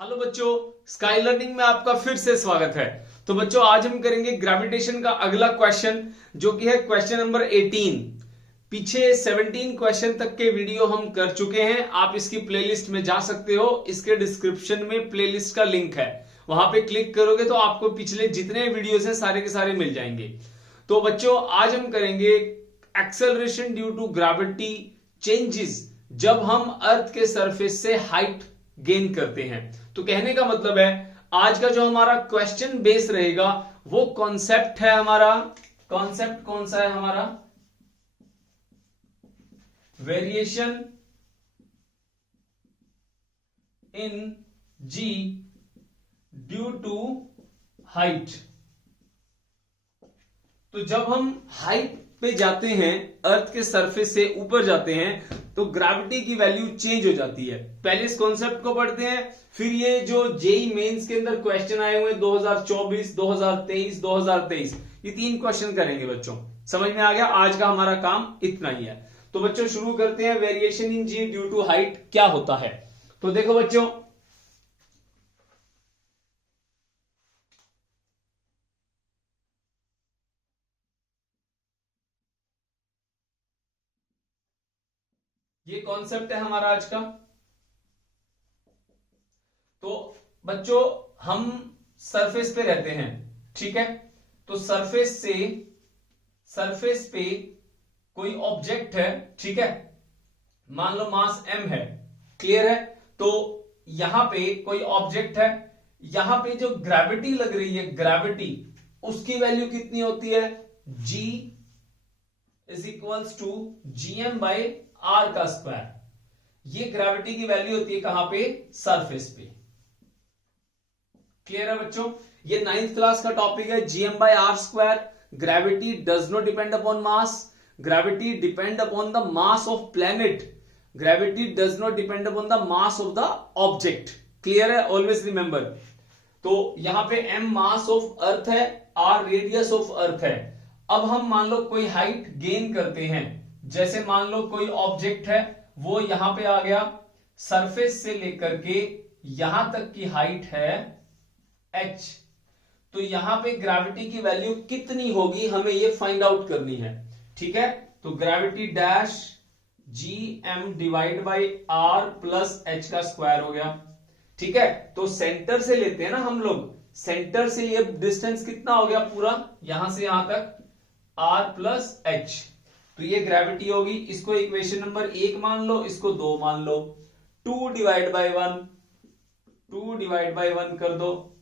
Hello बच्चों, sky learning में आपका फिर से स्वागत है। तो बच्चों, आज हम करेंगे ग्रेविटेशन का अगला क्वेश्चन, जो कि है क्वेश्चन नंबर 18। पीछे 17 क्वेश्चन तक के वीडियो हम कर चुके हैं। आप इसकी प्लेलिस्ट में जा सकते हो, इसके डिस्क्रिप्शन में प्लेलिस्ट का लिंक है, वहां पे क्लिक करोगे तो आपको पिछले जितने वीडियोस हैं सारे के सारे मिल जाएंगे। तो बच्चों, आज हम करेंगे acceleration due to gravity changes जब हम अर्थ के सरफेस से हाइट गेन करते हैं। तो कहने का मतलब है, आज का जो हमारा क्वेश्चन बेस रहेगा वो कॉन्सेप्ट है हमारा। कॉन्सेप्ट कौन सा है हमारा? Variation in g due to height. तो जब हम हाइट पे जाते हैं, अर्थ के सरफेस से ऊपर जाते हैं, तो ग्रेविटी की वैल्यू चेंज हो जाती है। पहले इस कॉन्सेप्ट को पढ़ते हैं, फिर ये जो जेई मेंस के अंदर क्वेश्चन आए हुए 2024, 2023, 2023, ये 3 क्वेश्चन करेंगे बच्चों। समझ में आ गया? आज का हमारा काम इतना ही है। तो बच्चों शुरू करते हैं। Variation in g due to height क्या होता है? तो देखो बच्चों, ये कॉन्सेप्ट है हमारा आज का। तो बच्चों, हम सरफेस पे रहते हैं, ठीक है? तो सरफेस पे कोई ऑब्जेक्ट है, ठीक है? मान लो मास m है, क्लियर है? तो यहां पे कोई ऑब्जेक्ट है, यहां पे जो ग्रेविटी लग रही है, ग्रेविटी, उसकी वैल्यू कितनी होती है? g is equals to GM by r का स्क्वायर। ये ग्रेविटी की वैल्यू होती है कहां पे? सरफेस पे। क्लियर है बच्चों? ये 9th क्लास का टॉपिक है, GM by R square. Gravity does not depend upon mass, gravity depend upon the mass of planet, gravity does not depend upon the mass of the object. Clear है? Always remember. तो यहां पे m mass of earth है, r radius of earth है। अब हम मान लो कोई हाइट गेन करते हैं, जैसे मान लो कोई ऑब्जेक्ट है, वो यहां पे आ गया, सरफेस से लेकर के यहां तक की हाइट है h। तो यहां पे ग्रेविटी की वैल्यू कितनी होगी, हमें ये फाइंड आउट करनी है, ठीक है? तो gravity dash g m divide by r plus H का स्क्वायर हो गया, ठीक है? तो सेंटर से लेते हैं ना हम लोग, सेंटर से ये डिस्टेंस कितना हो गया पूरा, यहां से यहां तक r प्लस एच। तो ये ग्रेविटी होगी। इसको इक्वेशन नंबर 1 मान लो, इसको 2 मान लो। 2 डिवाइड बाई 1 कर दो।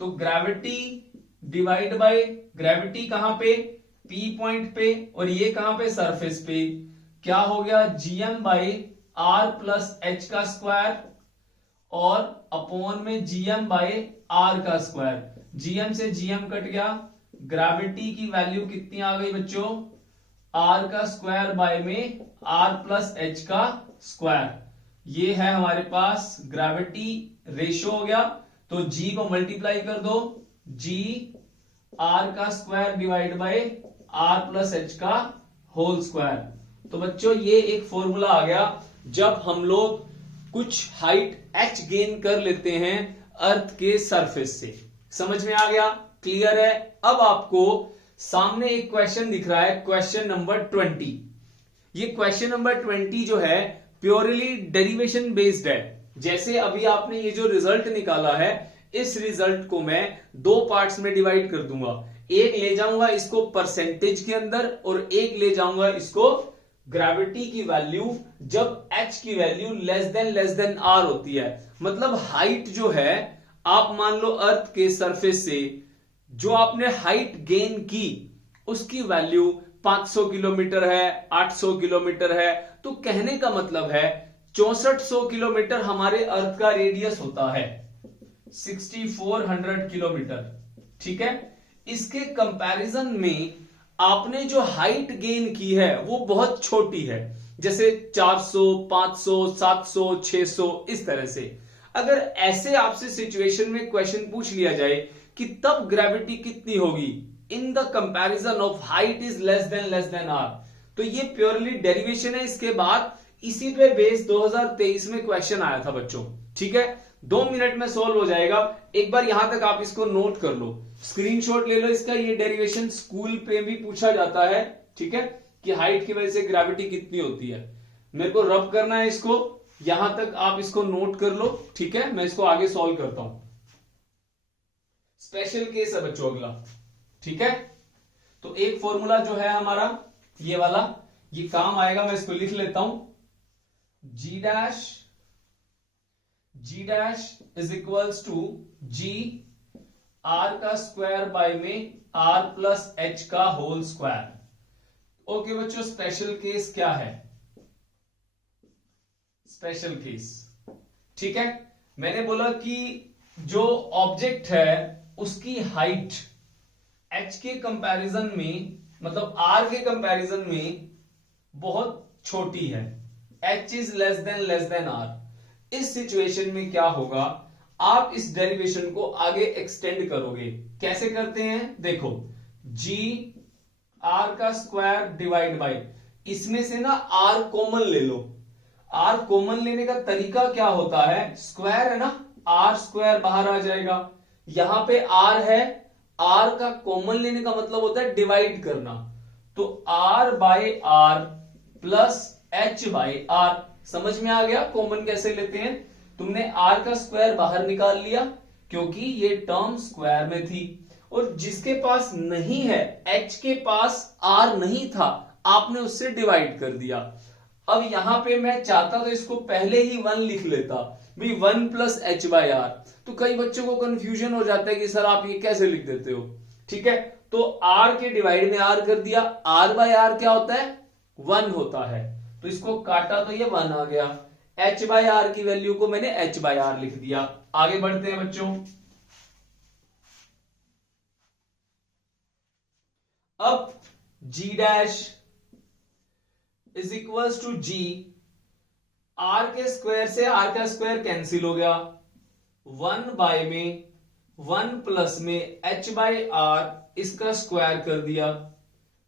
तो ग्रेविटी डिवाइड बाय ग्रेविटी कहां पे? P पॉइंट पे, और ये कहां पे? सरफेस पे। क्या हो गया? GM by r plus H का स्क्वायर, और अपॉन में जीएम बाई आर का स्क्वायर। जीएम से जीएम कट गया, ग्रेविटी की वैल्यू कितनी आ गई बच्चों? आर का स्क्वायर बाय में आर प्लस एच का स्क्वायर। ये है हमारे पास ग्रेविटी रेशो हो गया। तो जी को मल्टीप्लाई कर दो, जी आर का square divide by r plus H का होल स्क्वायर। तो बच्चों, ये एक फॉर्मूला आ गया जब हम लोग कुछ हाइट h गेन कर लेते हैं अर्थ के सरफेस से। समझ में आ गया? क्लियर है? अब आपको सामने एक क्वेश्चन दिख रहा है, क्वेश्चन नंबर 20। ये क्वेश्चन नंबर 20 जो है प्योरली डेरिवेशन बेस्ड है। जैसे अभी आपने ये जो रिजल्ट निकाला है, इस रिजल्ट को मैं 2 पार्ट्स में डिवाइड कर दूंगा। एक ले जाऊंगा इसको परसेंटेज के अंदर, और एक ले जाऊंगा इसको ग्रेविटी की वैल्यू जब h की वैल्यू लेस देन r होती है। मतलब हाइट जो है, आप मान लो अर्थ के सरफेस से जो आपने हाइट गेन की, उसकी वैल्यू 500 किलोमीटर है, 800 किलोमीटर है। तो कहने का मतलब है 6400 किलोमीटर हमारे अर्थ का रेडियस होता है, 6400 किलोमीटर, ठीक है? इसके कंपैरिजन में आपने जो हाइट गेन की है वो बहुत छोटी है, जैसे 400, 500, 700, 600, इस तरह से। अगर ऐसे आपसे सिचुएशन में क्वेश्चन पूछ लिया जाए कि तब ग्रेविटी कितनी होगी in the comparison of height is less than r, तो ये प्योरली डेरिवेशन है। इसके बाद इसी पे बेस 2023 में क्वेश्चन आया था बच्चों, ठीक है, 2 मिनट में सोल्व हो जाएगा। एक बार यहां तक आप इसको नोट कर लो, स्क्रीनशॉट ले लो इसका। ये डेरिवेशन स्कूल पे भी पूछा जाता है, ठीक है, कि हाइट की वजह से ग्रेविटी कितनी होती है। मेरे को रब करना है इसको, यहां तक आप इसको नोट कर लो, ठीक है। मैं इसको आगे सॉल्व करता हूं। स्पेशल केस है बच्चों अगला, ठीक है। तो एक फॉर्मूला जो है हमारा ये वाला, ये काम आएगा। मैं इसको लिख लेता हूं, G dash is equals to ji are का स्क्वायर बाय में आर प्लस एच का होल स्क्वायर। ओके बच्चों, स्पेशल केस क्या है? स्पेशल केस, ठीक है। मैंने बोला कि जो ऑब्जेक्ट है उसकी हाइट h के कंपैरिजन में, मतलब r के कंपैरिजन में बहुत छोटी है, h is less then r। इस सिचुएशन में क्या होगा, आप इस डेरिवेशन को आगे एक्सटेंड करोगे। कैसे करते हैं देखो, g r का स्क्वायर डिवाइड बाय, इसमें से ना r कॉमन ले लो। r कॉमन लेने का तरीका क्या होता है, स्क्वायर है ना, r स्क्वायर बाहर आ जाएगा। यहां पे r है, r का कॉमन लेने का मतलब होता है डिवाइड करना। तो r by r plus h by r। समझ में आ गया कॉमन कैसे लेते हैं? तुमने r का स्क्वायर बाहर निकाल लिया क्योंकि ये टर्म स्क्वायर में थी, और जिसके पास नहीं है, h के पास r नहीं था, आपने उससे डिवाइड कर दिया। अब यहां पे मैं चाहता तो इसको पहले ही 1 लिख लेता, भाई 1 प्लस एच बाय आर। तो कई बच्चों को कंफ्यूजन हो जाता है कि सर आप ये कैसे लिख देते हो, ठीक है। तो r के डिवाइड में r कर दिया, r बाय r क्या होता है, 1 होता है। तो इसको काटा तो ये 1 आ गया। h बाय आर की वैल्यू को मैंने h बाय आर लिख दिया। आगे बढ़ते हैं बच्चों। अब g dash is equals to ji, r के स्क्वायर से आर का स्क्वायर कैंसिल हो गया, 1 बाय में 1 प्लस में h बाय आर इसका स्क्वायर कर दिया।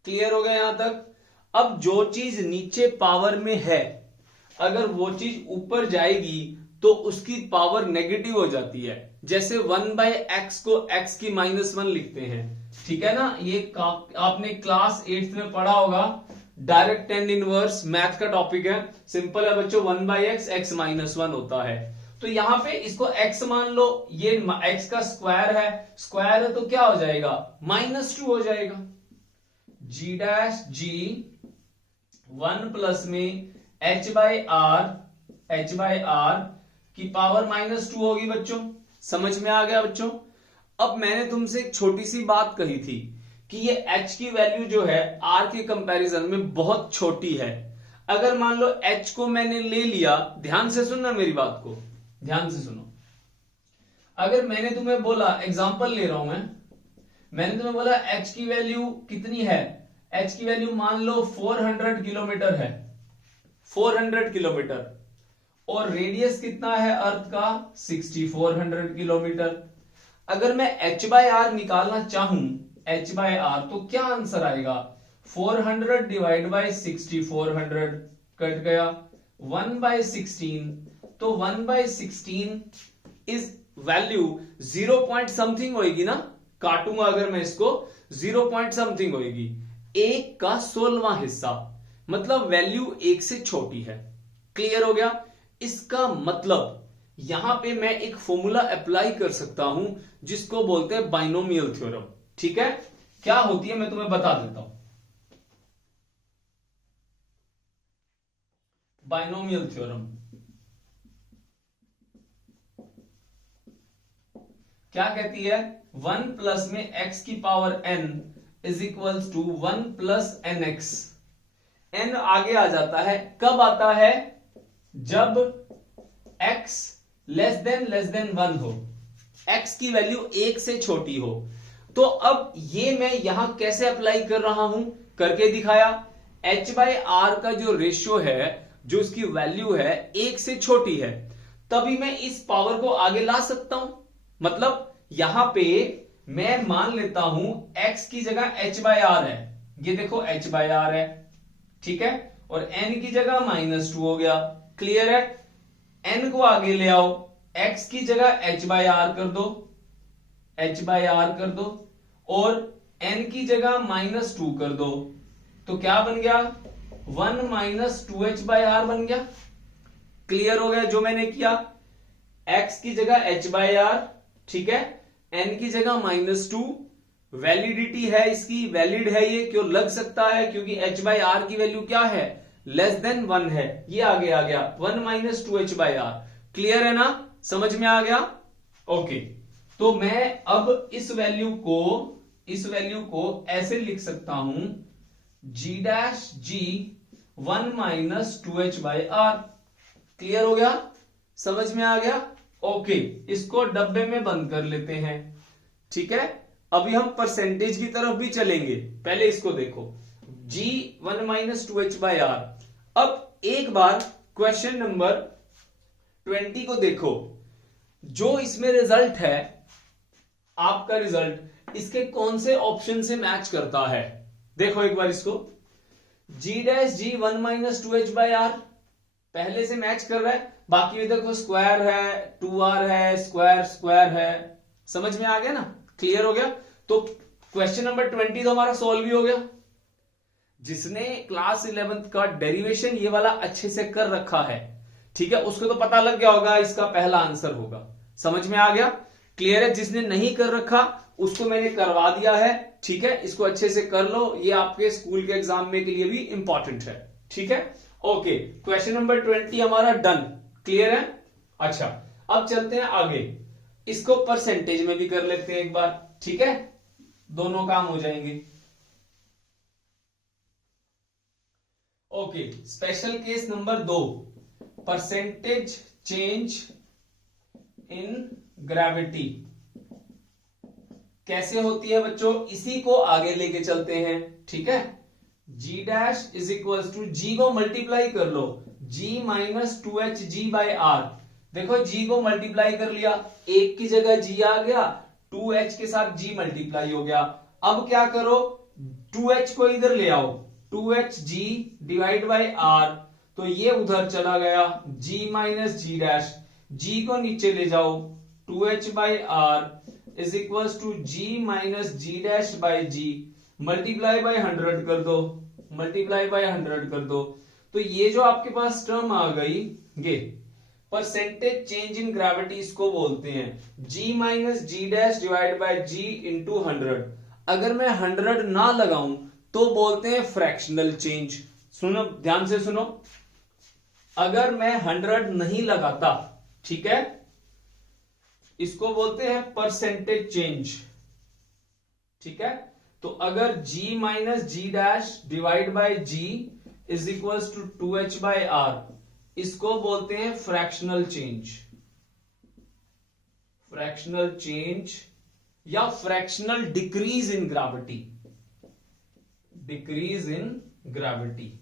क्लियर हो गया यहां तक? अब जो चीज नीचे पावर में है, अगर वो चीज ऊपर जाएगी तो उसकी पावर नेगेटिव हो जाती है। जैसे 1 बाय एक्स को x की -1 लिखते हैं, ठीक है ना। ये आपने क्लास 8th में पढ़ा होगा, डायरेक्ट टेन इनवर्स मैथ का टॉपिक है। सिंपल है बच्चों, 1 बाय एक्स x -1 होता है। तो यहां पे इसको x मान लो, ये x का स्क्वायर है, स्क्वायर है तो क्या हो जाएगा, -2 हो जाएगा। g डैश जी 1 प्लस में h बाय आर की पावर -2 होगी बच्चों। समझ में आ गया बच्चों? अब मैंने तुमसे एक छोटी सी बात कही थी कि ये h की वैल्यू जो है r के कंपैरिजन में बहुत छोटी है। अगर मान लो h को मैंने ले लिया, ध्यान से सुनना मेरी बात को, ध्यान से सुनो। अगर मैंने तुम्हें बोला, एग्जांपल ले रहा हूं मैंने तुम्हें बोला h की वैल्यू कितनी है, h की वैल्यू मान लो 400 किलोमीटर है, 400 किलोमीटर, और रेडियस कितना है अर्थ का, 6400 किलोमीटर। अगर मैं h बाय आर निकालना चाहूं, h बाय आर, तो क्या आंसर आएगा, 400 डिवाइड बाय 6400 कट गया, 1 बाय 16। तो 1 by 16 is value 0 point something होगी ना, काटूंगा अगर मैं इसको, 0 पॉइंट समथिंग होगी, 1 का 16वां हिस्सा, मतलब वैल्यू 1 से छोटी है। क्लियर हो गया? इसका मतलब यहां पे मैं एक फॉर्मूला अप्लाई कर सकता हूं जिसको बोलते हैं बाइनोमियल थ्योरम। ठीक है, क्या होती है मैं तुम्हें बता देता हूं। बाइनोमियल थ्योरम क्या कहती है, 1 प्लस में x की power n is equals to 1 plus n x. n आगे आ जाता है, कब आता है, जब x लेस देन 1 हो, x की वैल्यू 1 से छोटी हो। तो अब ये मैं यहां कैसे अप्लाई कर रहा हूं, करके दिखाया। h बाय आर का जो रेशियो है, जो उसकी वैल्यू है 1 से छोटी है, तभी मैं इस पावर को आगे ला सकता हूं। मतलब यहां पे मैं मान लेता हूं x की जगह h बाय आर है, ये देखो h बाय आर है, ठीक है, और n की जगह -2 हो गया। क्लियर है? n को आगे ले आओ, x की जगह h बाय आर कर दो, h बाय आर कर दो, और n की जगह -2 कर दो, तो क्या बन गया 1 - 2h बाय आर बन गया। क्लियर हो गया जो मैंने किया, x की जगह h बाय आर, ठीक है, n की जगह -2, वैलिडिटी है इसकी, वैलिड है ये, क्यों लग सकता है, क्योंकि h बाय आर की वैल्यू क्या है, <1 है, ये आगे आ गया 1 - 2h बाय आर। क्लियर है ना, समझ में आ गया। ओके, तो मैं अब इस वैल्यू को ऐसे लिख सकता हूं g' 1 - 2h bye are. Clear हो गया, समझ में आ गया। ओके, इसको डब्बे में बंद कर लेते हैं, ठीक है। अभी हम परसेंटेज की तरफ भी चलेंगे, पहले इसको देखो, g 1 - 2h बाय आर। अब एक बार क्वेश्चन नंबर 20 को देखो, जो इसमें रिजल्ट है, आपका रिजल्ट इसके कौन से ऑप्शन से मैच करता है, देखो एक बार इसको, g' 1 - 2h बाय आर पहले से मैच कर रहा है, बाकी देखो स्क्वायर है, 2r है, स्क्वायर स्क्वायर है, समझ में आ गया ना, क्लियर हो गया। तो क्वेश्चन नंबर 20 तो हमारा सॉल्व भी हो गया। जिसने क्लास 11th का डेरिवेशन ये वाला अच्छे से कर रखा है, ठीक है, उसको तो पता लग गया होगा इसका पहला आंसर होगा, समझ में आ गया, क्लियर है। जिसने नहीं कर रखा उसको मैंने करवा दिया है, ठीक है, इसको अच्छे से कर लो, ये आपके स्कूल के एग्जाम में के लिए भी इंपॉर्टेंट है, ठीक है। ओके, क्वेश्चन नंबर 20 हमारा डन, क्लियर है। अच्छा, अब चलते हैं आगे, इसको परसेंटेज में भी कर लेते हैं एक बार, ठीक है, दोनों काम हो जाएंगे। Okay, special case number 2, percentage change in gravity कैसे होती है बच्चों, इसी को आगे लेके चलते हैं, ठीक है। g' = g को मल्टीप्लाई कर लो, g - 2h g by r. देखो g को मल्टीप्लाई कर लिया, एक की जगह g आ गया, 2h के साथ g मल्टीप्लाई हो गया। अब क्या करो, 2h को इधर ले आओ, 2hg डिवाइड बाय r, तो ये उधर चला गया, g - g', g को नीचे ले जाओ, 2h by r is equal to g - g' by g, multiply by 100 कर दो, मल्टीप्लाई बाय 100 कर दो, तो ये जो आपके पास टर्म आ गई, ये परसेंटेज चेंज इन ग्रेविटी इसको बोलते हैं, g - g' divide by g into 100। अगर मैं 100 ना लगाऊं तो बोलते हैं फ्रैक्शनल चेंज। सुनो, ध्यान से सुनो, अगर मैं 100 नहीं लगाता, ठीक है, इसको बोलते हैं परसेंटेज चेंज, ठीक है। तो अगर g - g' divide by g is equal to 2h by r, इसको बोलते हैं फ्रैक्शनल चेंज, फ्रैक्शनल चेंज या fractional decrease in gravity, decrease in gravity,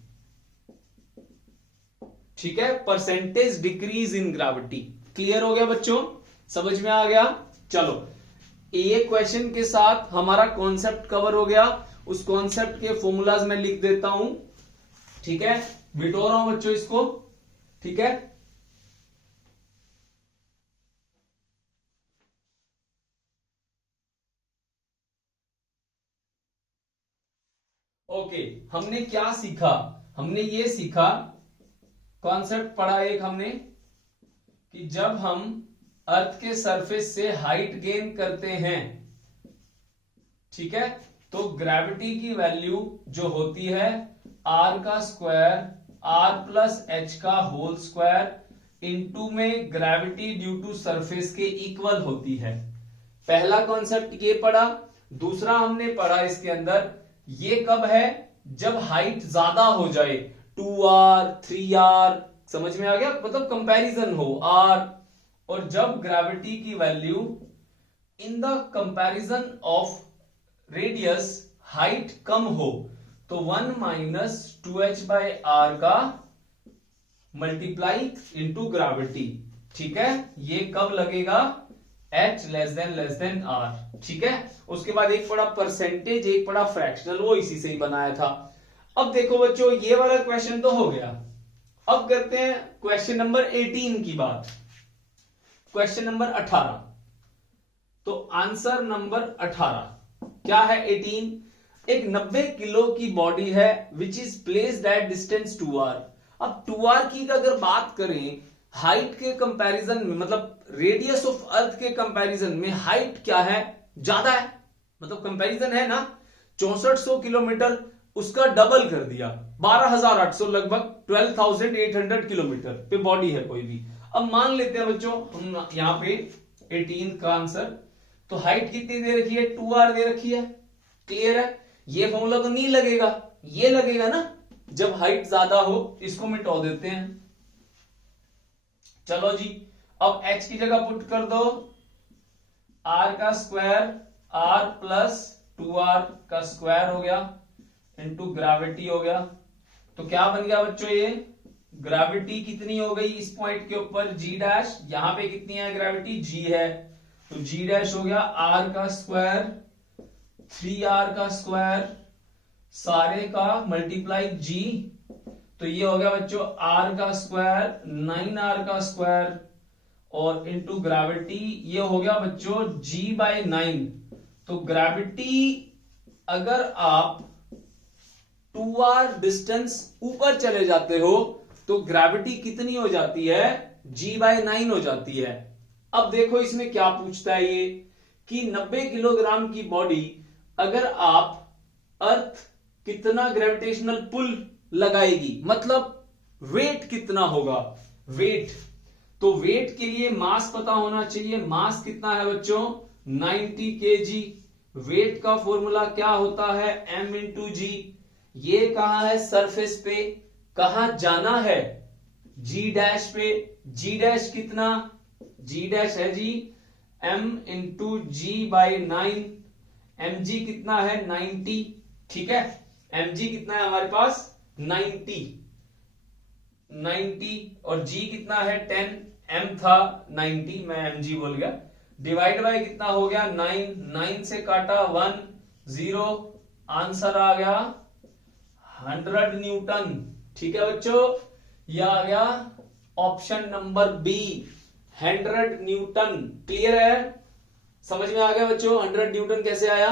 ठीक है, percentage decrease in gravity. Clear हो गया बच्चों, समझ में आ गया। चलो, ये क्वेश्चन के साथ हमारा कॉन्सेप्ट कवर हो गया, उस कॉन्सेप्ट के फॉर्मूलाज में लिख देता हूं, ठीक है, बिटो रहा हूं बच्चों इसको, ठीक है। ओके, हमने क्या सीखा, हमने ये सीखा, कॉन्सेप्ट पढ़ा एक हमने, कि जब हम अर्थ के सरफेस से हाइट गेन करते हैं, ठीक है, तो ग्रेविटी की वैल्यू जो होती है r का स्क्वायर r प्लस h का होल स्क्वायर इंटू में ग्रेविटी ड्यू टू सरफेस के इक्वल होती है। पहला कॉन्सेप्ट ये पढ़ा। दूसरा हमने पढ़ा इसके अंदर, ये कब है, जब हाइट ज्यादा हो जाए, 2r 3r, समझ में आ गया, मतलब कंपैरिजन हो r, और जब ग्रेविटी की value in the comparison of radius height कम हो, तो 1 - 2h बाय r का मल्टीप्लाई इंटू ग्रेविटी, ठीक है, ये कब लगेगा, h r, ठीक है। उसके बाद एक पड़ा परसेंटेज, एक पड़ा फ्रैक्शनल, वो इसी से ही बनाया था। अब देखो बच्चों, ये वाला क्वेश्चन तो हो गया। अब करते हैं क्वेश्चन नंबर 18 की बात। Question number 18। तो आंसर नंबर 18 क्या है? 18 एक 90 किलो की बॉडी है which is placed at distance 2r। अब 2r की अगर बात करें हाइट के कंपैरिजन में, मतलब रेडियस ऑफ अर्थ के कंपैरिजन में हाइट क्या है? ज्यादा है, मतलब कंपैरिजन है ना। 6400 किलोमीटर, उसका डबल कर दिया 12800, लगभग 12800 किलोमीटर पे बॉडी है कोई भी। अब मान लेते हैं बच्चों हम यहां पे 18 का आंसर, तो हाइट कितनी दे रखी है? 2r दे रखी है। क्लियर है? ये फॉर्मूला तो नहीं लगेगा, ये लगेगा ना जब हाइट ज्यादा हो। इसको मिटा देते हैं। चलो जी, अब h की जगह पुट कर दो r का स्क्वायर, r प्लस 2r का स्क्वायर हो गया इंटू ग्रेविटी हो गया। तो क्या बन गया बच्चों? ये ग्रेविटी कितनी हो गई इस पॉइंट के ऊपर? g dash. यहां पे कितनी है ग्रेविटी? g है, तो g डैश हो गया r का स्क्वायर 3r का स्क्वायर सारे का मल्टीप्लाई g। तो ये हो गया बच्चों r का स्क्वायर 9r का स्क्वायर और इंटू ग्रेविटी ये हो गया बच्चों g/9। तो ग्रेविटी अगर आप 2r डिस्टेंस ऊपर चले जाते हो तो ग्रेविटी कितनी हो जाती है? g/9 हो जाती है। अब देखो इसमें क्या पूछता है ये कि 90 किलोग्राम की बॉडी अगर आप अर्थ कितना ग्रेविटेशनल पुल लगाएगी, मतलब वेट कितना होगा? वेट, तो वेट के लिए मास पता होना चाहिए। मास कितना है बच्चों? 90 kg। वेट का फॉर्मूला क्या होता है? m इंटू जी। ये कहां है? सरफेस पे। कहां जाना है? g डैश पे। g डैश कितना? g डैश है जी m इंटू g/9। mg कितना है? 90। ठीक है, mg कितना है हमारे पास? 90 और g कितना है? 10। m था 90, मैं mg बोल गया। डिवाइड बाय कितना हो गया? 9 से काटा 1 0, आंसर आ गया 100 न्यूटन। ठीक है बच्चों, यह आ गया option number B 100 newton. Clear है? समझ में आ गया बच्चों 100 न्यूटन कैसे आया?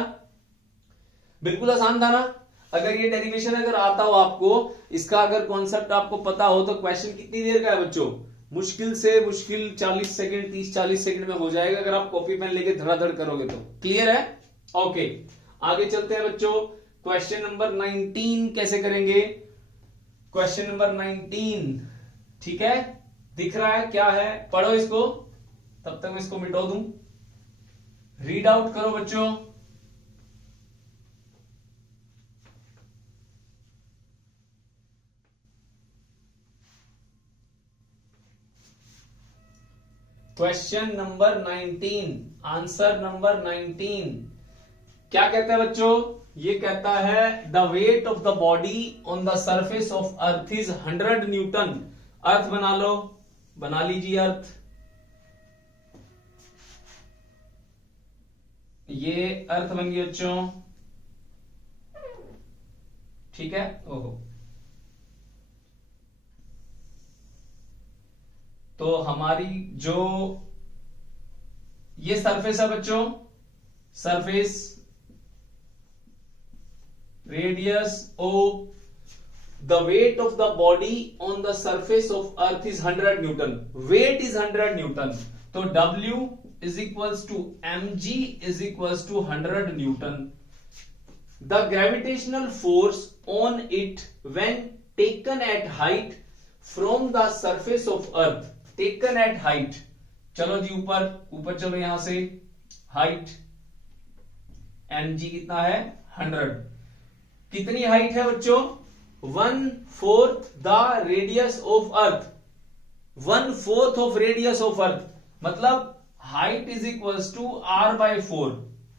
बिल्कुल आसान था ना। अगर ये डेरिवेशन अगर आता हो आपको, इसका अगर कॉन्सेप्ट आपको पता हो तो क्वेश्चन कितनी देर का है बच्चों? मुश्किल से मुश्किल 40 सेकंड 30-40 सेकंड में हो जाएगा अगर आप कॉपी पेन लेके धड़ाधड़ करोगे तो। क्लियर है? ओके, आगे चलते हैं बच्चों। क्वेश्चन नंबर 19 कैसे करेंगे? क्वेश्चन नंबर 19, ठीक है, दिख रहा है क्या है? पढ़ो इसको, तब तक मैं इसको मिटा दूं। रीड आउट करो बच्चों। क्वेश्चन नंबर 19, आंसर नंबर 19 क्या कहता है बच्चों? ये कहता है the weight of the body on the surface of earth is 100 newton. Earth बना लो, बना लीजिए अर्थ। ये अर्थ बन गई बच्चों। ठीक है, ओहो, तो हमारी जो ये सरफेस है बच्चों, surface radius O, the weight of the body on the surface of earth is 100 newton. Weight is 100 newton, तो W is equals to mg is equals to 100 Newton. The gravitational force on it when taken at height from the surface of earth, taken at height, चलो जी ऊपर ऊपर चलो यहां से, height mg कितना है? 100। कितनी हाइट है बच्चों? 1/4 the radius of earth. 1/4 of radius of earth, मतलब height is equals to r/4।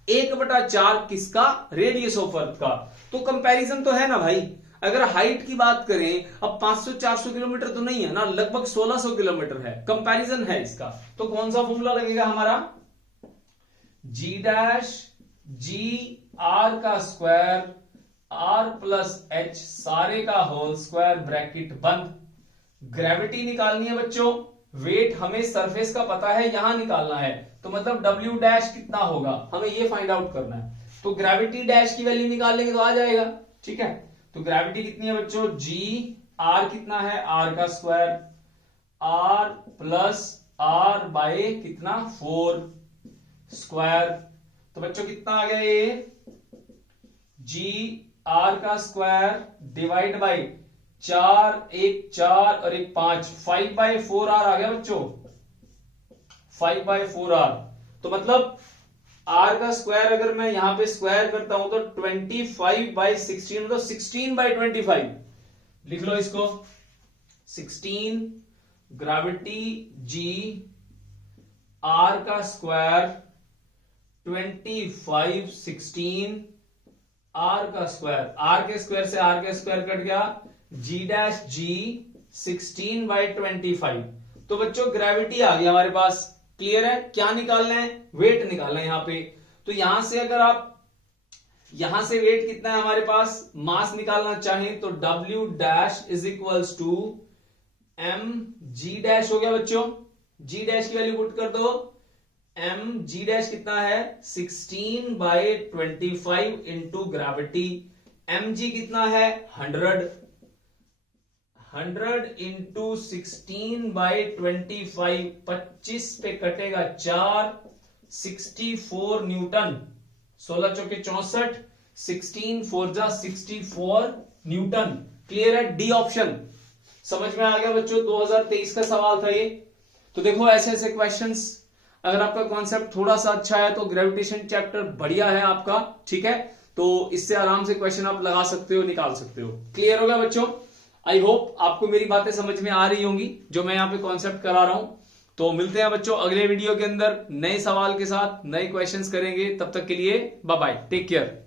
1/4 किसका? रेडियस ऑफ अर्थ का। तो कंपैरिजन तो है ना भाई। अगर हाइट की बात करें, अब 500-400 किलोमीटर तो नहीं है ना, लगभग 1600 किलोमीटर है। कंपैरिजन है इसका, तो कौन सा फॉर्मूला लगेगा हमारा? g डैश g r का स्क्वायर r प्लस h सारे का होल स्क्वायर ब्रैकेट बंद। ग्रेविटी निकालनी है बच्चों, वेट हमें सरफेस का पता है, यहां निकालना है, तो मतलब डब्ल्यू डैश कितना होगा हमें ये फाइंड आउट करना है। तो ग्रेविटी डैश की वैल्यू निकाल लेंगे तो आ जाएगा। ठीक है, तो ग्रेविटी कितनी है बच्चों, जी आर कितना है, आर का square, r plus r by कितना 4 स्क्वायर। तो बच्चों कितना आ गया ये, जी आर का स्क्वायर डिवाइड बाय 4 1 4 और 1 5, 5/4 आर आ गया बच्चों, 5/4 आर। तो मतलब आर का स्क्वायर अगर मैं यहां पे स्क्वायर करता हूं तो 25/16, मतलब 16/25 लिख लो इसको। 16 ग्रेविटी जी आर का स्क्वायर 25 16 आर का स्क्वायर, आर के स्क्वायर से आर का स्क्वायर कट गया, जी डैश जी 16/25। तो बच्चों ग्रेविटी आ गया हमारे पास। क्लियर है, क्या निकालना है, वेट निकालना है यहां पे। तो यहां से अगर आप यहां से वेट कितना है हमारे पास, मास निकालना चाहें तो डब्ल्यू dash is equals to m g dash हो गया बच्चों। जी डैश की वैल्यू पुट कर दो, एम जी डैश कितना है 16/25 इंटू ग्रेविटी। एम जी कितना है 100 इंटू 16/25, 25 पे कटेगा 4, 64 न्यूटन, 16 चौके 64, 16 4 जा 64 न्यूटन। क्लियर है, डी ऑप्शन समझ में आ गया बच्चों। 2023 का सवाल था ये। तो देखो ऐसे ऐसे क्वेश्चंस, अगर आपका कॉन्सेप्ट थोड़ा सा अच्छा है तो ग्रेविटेशन चैप्टर बढ़िया है आपका। ठीक है, तो इससे आराम से क्वेश्चन आप लगा सकते हो, निकाल सकते हो। क्लियर हो गया बच्चों। आई होप आपको मेरी बातें समझ में आ रही होंगी जो मैं यहाँ पे कॉन्सेप्ट करा रहा हूं। तो मिलते हैं बच्चों अगले वीडियो के अंदर नए सवाल के साथ, नए क्वेश्चंस करेंगे। तब तक के लिए बाय बाय, टेक केयर।